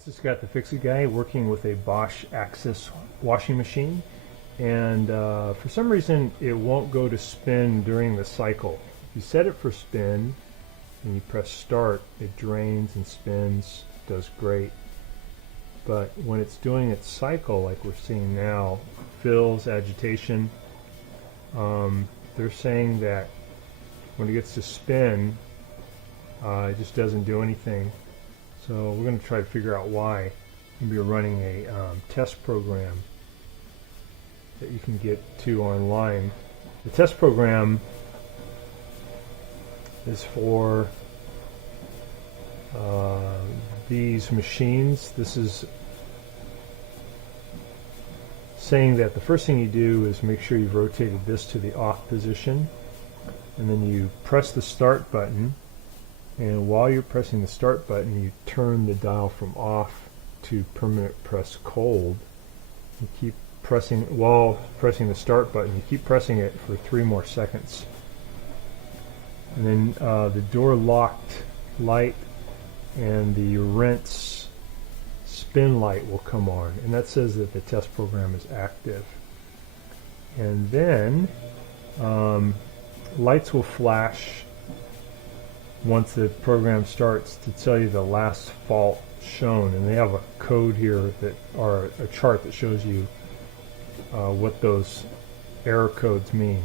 This is Scott the Fix-It Guy working with a Bosch Axis washing machine, and for some reason it won't go to spin during the cycle. If you set it for spin and you press start, it drains and spins, does great. But when it's doing its cycle like we're seeing now, fills, agitation, they're saying that when it gets to spin it just doesn't do anything. So we're going to try to figure out why. Maybe you're running a test program that you can get to online. The test program is for these machines. This is saying that the first thing you do is make sure you've rotated this to the off position, and then you press the start button. And while you're pressing the start button, you turn the dial from off to permanent press cold. You keep pressing, while pressing the start button, you keep pressing it for 3 more seconds. And then the door locked light and the rinse spin light will come on. And that says that the test program is active. And then lights will flash once the program starts to tell you the last fault shown, and they have a code here that, or a chart that shows you what those error codes mean.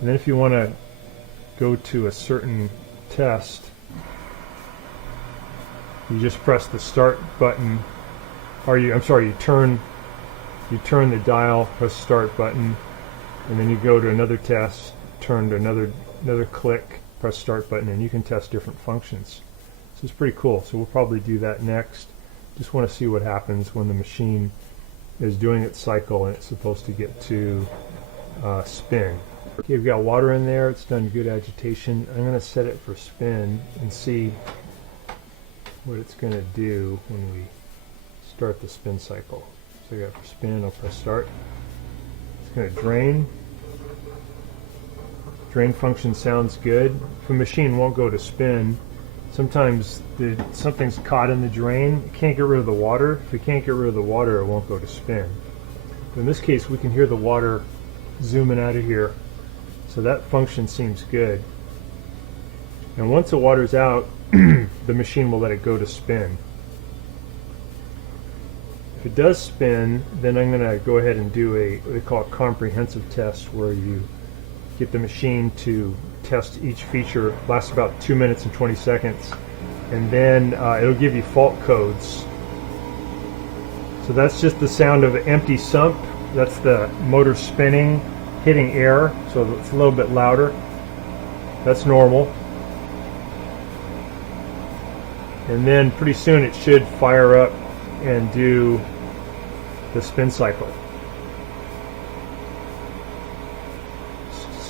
And then if you want to go to a certain test, you just press the start button, or you turn the dial, press start button, and then you go to another test, turn to another click, press start button, and you can test different functions. So it's pretty cool. So we'll probably do that next. Just want to see what happens when the machine is doing its cycle and it's supposed to get to spin. Okay, we've got water in there. It's done good agitation. I'm going to set it for spin and see what it's going to do when we start the spin cycle. So I got for spin, I'll press start. It's going to drain. Drain function sounds good. If a machine won't go to spin, sometimes something's caught in the drain. It can't get rid of the water. If it can't get rid of the water, it won't go to spin. But in this case, we can hear the water zooming out of here. So that function seems good. And once the water's out, the machine will let it go to spin. If it does spin, then I'm going to go ahead and do what they call a comprehensive test, where you get the machine to test each feature. Lasts about 2 minutes and 20 seconds, and then it'll give you fault codes. So that's just the sound of an empty sump. That's the motor spinning, hitting air, so it's a little bit louder. That's normal. And then pretty soon it should fire up and do the spin cycle.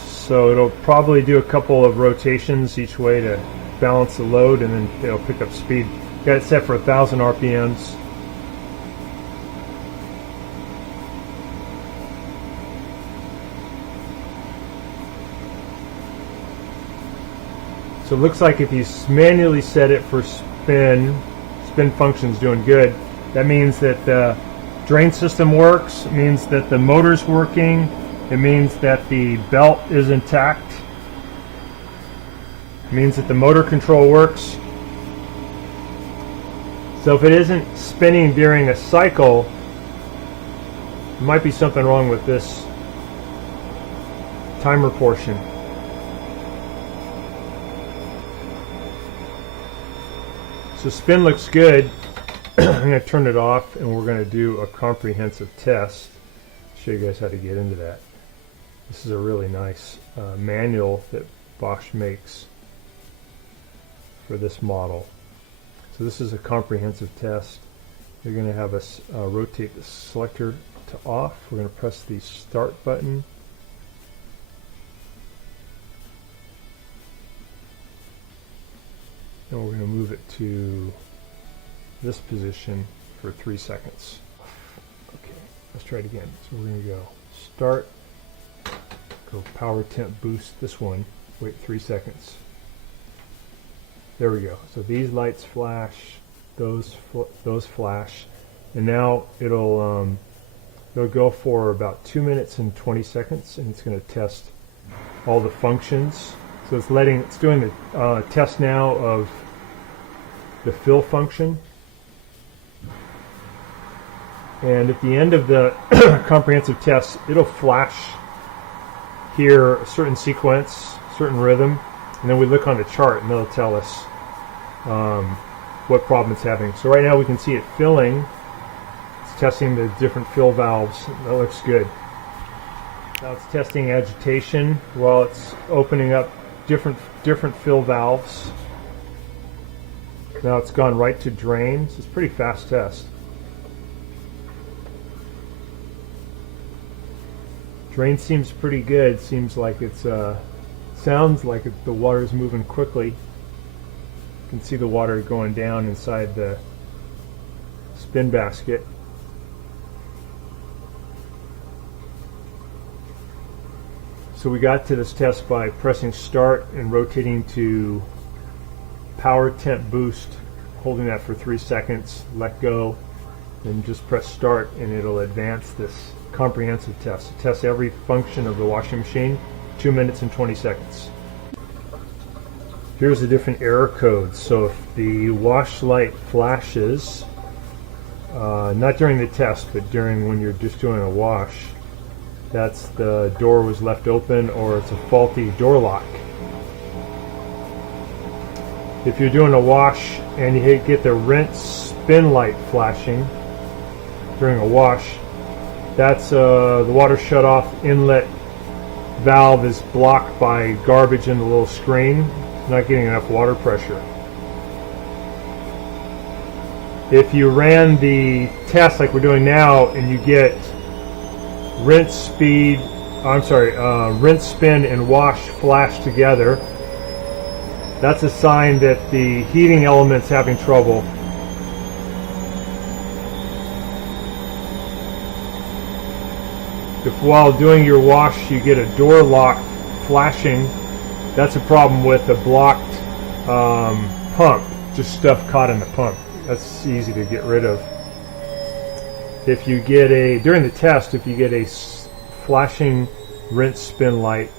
So it'll probably do a couple of rotations each way to balance the load, and then it'll pick up speed. Got it set for 1,000 RPMs. So it looks like if you manually set it for spin function's doing good. That means that the drain system works. It means that the motor's working. It means that the belt is intact. It means that the motor control works. So if it isn't spinning during a cycle, there might be something wrong with this timer portion. So spin looks good. I'm going to turn it off, and we're going to do a comprehensive test. Show you guys how to get into that. This is a really nice manual that Bosch makes for this model. So this is a comprehensive test. You're going to have us rotate the selector to off. We're going to press the start button. And we're going to move it to this position for 3 seconds. Okay, let's try it again. So we're going to go start, go power temp boost this one, wait 3 seconds. There we go. So these lights flash, those flash, and now it'll go for about 2 minutes and 20 seconds, and it's going to test all the functions. So it's doing the test now of the fill function, and at the end of the comprehensive test, it'll flash here a certain sequence, certain rhythm, and then we look on the chart and it'll tell us what problem it's having. So right now we can see it filling. It's testing the different fill valves. That looks good. Now it's testing agitation while it's opening up different fill valves. Now it's gone right to drain. So it's a pretty fast test. Drain seems pretty good. Seems like it's sounds like the water is moving quickly. You can see the water going down inside the spin basket. So we got to this test by pressing start and rotating to power temp boost, holding that for 3 seconds, let go, then just press start and it'll advance this comprehensive test. It tests every function of the washing machine, 2 minutes and 20 seconds. Here's the different error codes. So if the wash light flashes, not during the test, but during when you're just doing a wash, that's the door was left open or it's a faulty door lock. If you're doing a wash and you get the rinse spin light flashing during a wash, that's the water shut off inlet valve is blocked by garbage in the little screen. It's not getting enough water pressure. If you ran the test like we're doing now and you get rinse spin and wash flash together, that's a sign that the heating element's having trouble. If while doing your wash you get a door lock flashing, that's a problem with a blocked pump, just stuff caught in the pump. That's easy to get rid of. If you get during the test, if you get a flashing rinse spin light,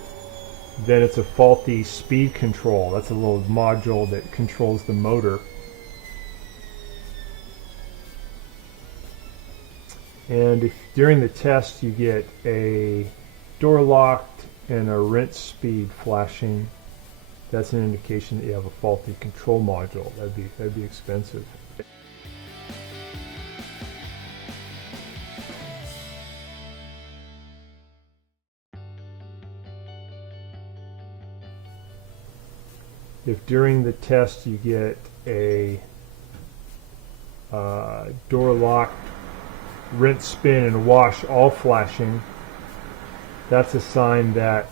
then it's a faulty speed control. That's a little module that controls the motor. And if during the test you get a door locked and a rinse speed flashing, that's an indication that you have a faulty control module. That'd be expensive. If during the test you get a door lock, rinse, spin, and wash all flashing, that's a sign that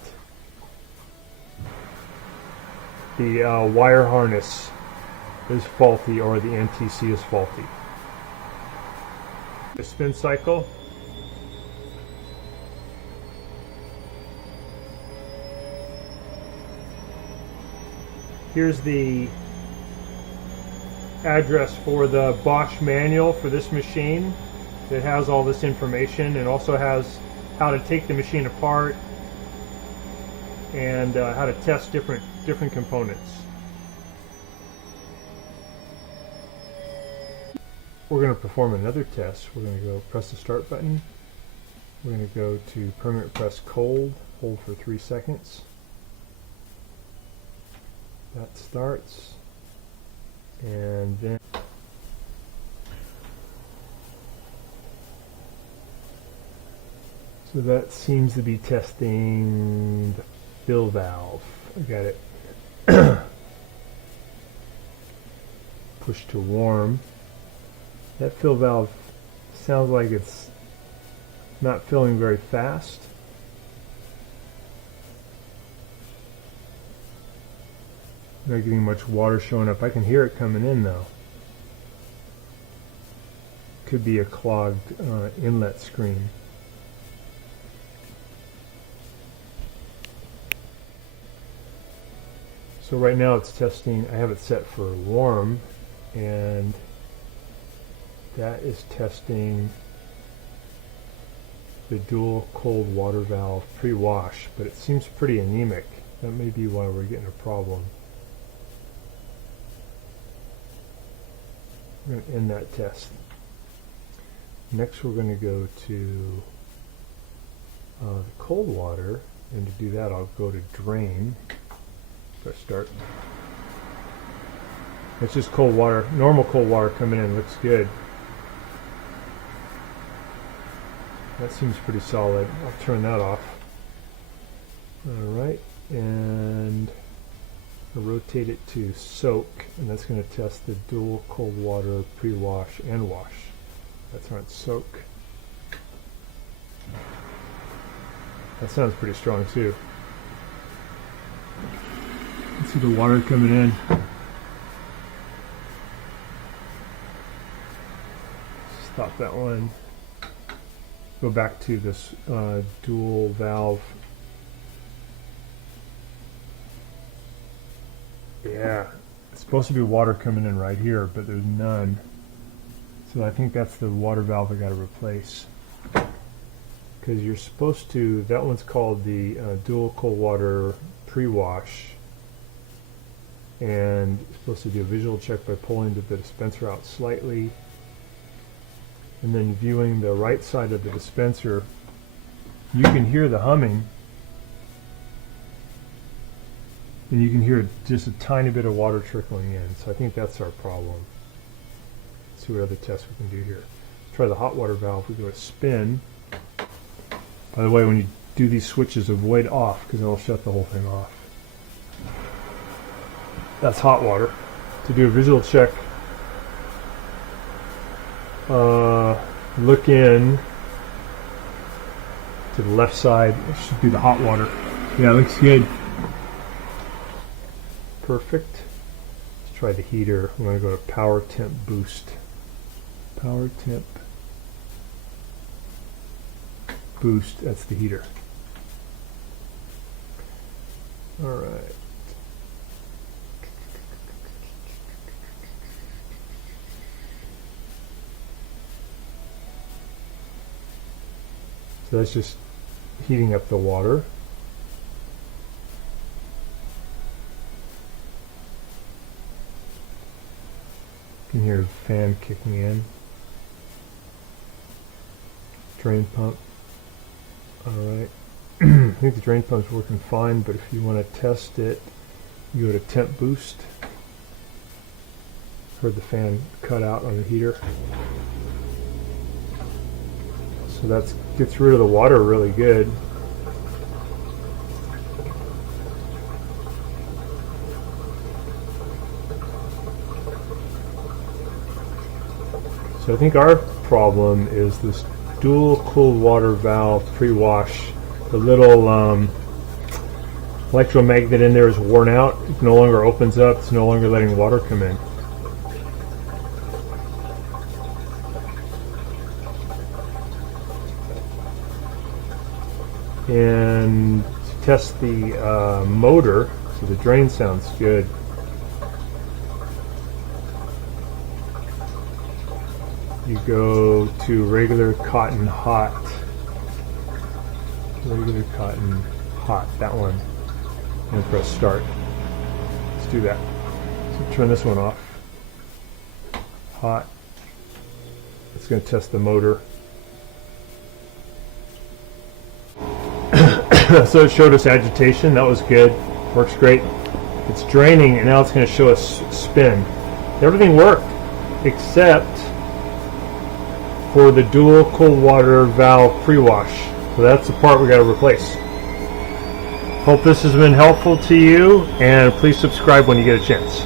the wire harness is faulty or the NTC is faulty. The spin cycle. Here's the address for the Bosch manual for this machine. It has all this information and also has how to take the machine apart and how to test different components. We're going to perform another test. We're going to go press the start button. We're going to go to permanent press cold, hold for 3 seconds. That starts, and then so that seems to be testing the fill valve. I got it push to warm. That fill valve sounds like it's not filling very fast. Not getting much water showing up. I can hear it coming in though. Could be a clogged inlet screen. So right now it's testing. I have it set for warm, and That is testing the dual cold water valve pre-wash, but it seems pretty anemic. That may be why we're getting a problem. We're going to end that test. Next we're going to go to the cold water, and to do that I'll go to drain. Press start. It's just cold water, normal cold water coming in, looks good. That seems pretty solid. I'll turn that off. Alright, and I'll rotate it to soak, and that's going to test the dual cold water pre-wash and wash. That's on soak. That sounds pretty strong too. Let's see the water coming in. Stop that one. Go back to this dual valve. Yeah, it's supposed to be water coming in right here, but there's none. So I think that's the water valve I got to replace. Because you're supposed to, that one's called the dual cold water pre-wash. And you're supposed to do a visual check by pulling the dispenser out slightly. And then viewing the right side of the dispenser, you can hear the humming. And you can hear just a tiny bit of water trickling in. So I think that's our problem. Let's see what other tests we can do here. Try the hot water valve. We go to spin. By the way, when you do these switches, avoid off because it'll shut the whole thing off. That's hot water. To do a visual check, look in to the left side. It should be the hot water. Yeah, it looks good. Perfect. Let's try the heater. I'm going to go to power temp boost. Power temp boost. That's the heater. All right. So that's just heating up the water. You can hear the fan kicking in. Drain pump. Alright. I think the drain pump's working fine, but if you want to test it, you go to temp boost. Heard the fan cut out on the heater. So that gets rid of the water really good. So I think our problem is this dual cold water valve pre-wash. The little electromagnet in there is worn out. It no longer opens up. It's no longer letting water come in. And to test the motor, so the drain sounds good. You go to regular cotton hot. Regular cotton hot, that one. And press start. Let's do that. So turn this one off. Hot. It's going to test the motor. So it showed us agitation. That was good. Works great. It's draining, and now it's going to show us spin. Everything worked except for the dual cold water valve pre-wash. So that's the part we got to replace. Hope this has been helpful to you, and please subscribe when you get a chance.